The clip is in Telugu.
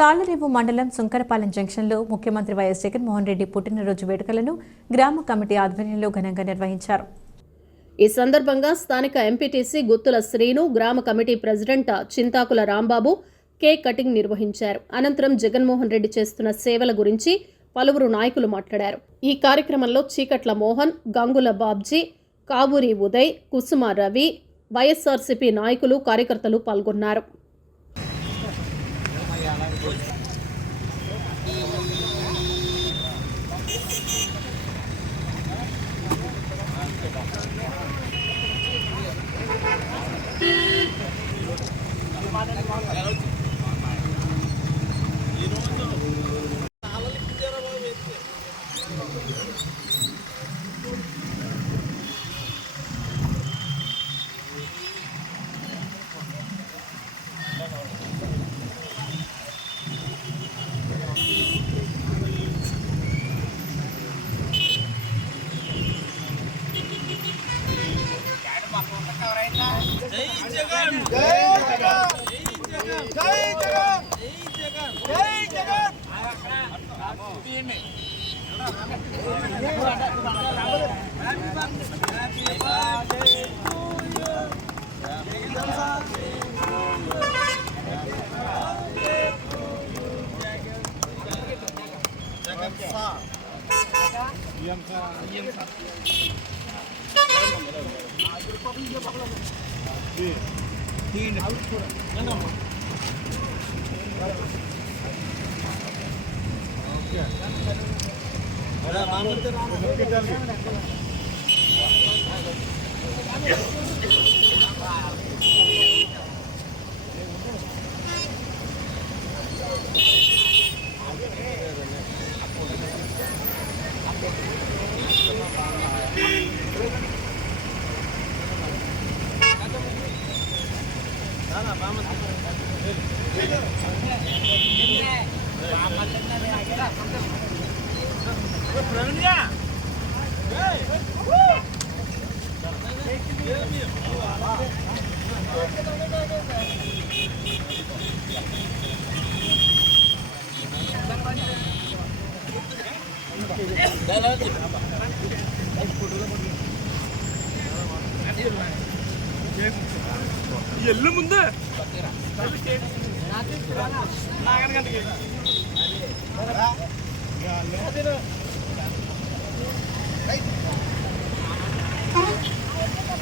తాళ్లరేవు మండలం సుంకరపాలెం జంక్షన్లో ముఖ్యమంత్రి వైఎస్ జగన్మోహన్ రెడ్డి పుట్టినరోజు వేడుకలను గ్రామ కమిటీ ఆధ్వర్యంలో ఘనంగా నిర్వహించారు. ఈ సందర్భంగా స్థానిక ఎంపీటీసీ గుత్తుల శ్రీను, గ్రామ committee president Chintakula Rambabu cake cutting నిర్వహించారు. అనంతరం జగన్మోహన్ రెడ్డి చేస్తున్న సేవల గురించి పలువురు నాయకులు మాట్లాడారు. ఈ కార్యక్రమంలో చీకట్ల మోహన్, గంగుల బాబ్జీ, కాబూరి ఉదయ్, కుసుమ రవి, వైఎస్ఆర్సీపీ నాయకులు, కార్యకర్తలు పాల్గొన్నారు. ఎల్లు ముందు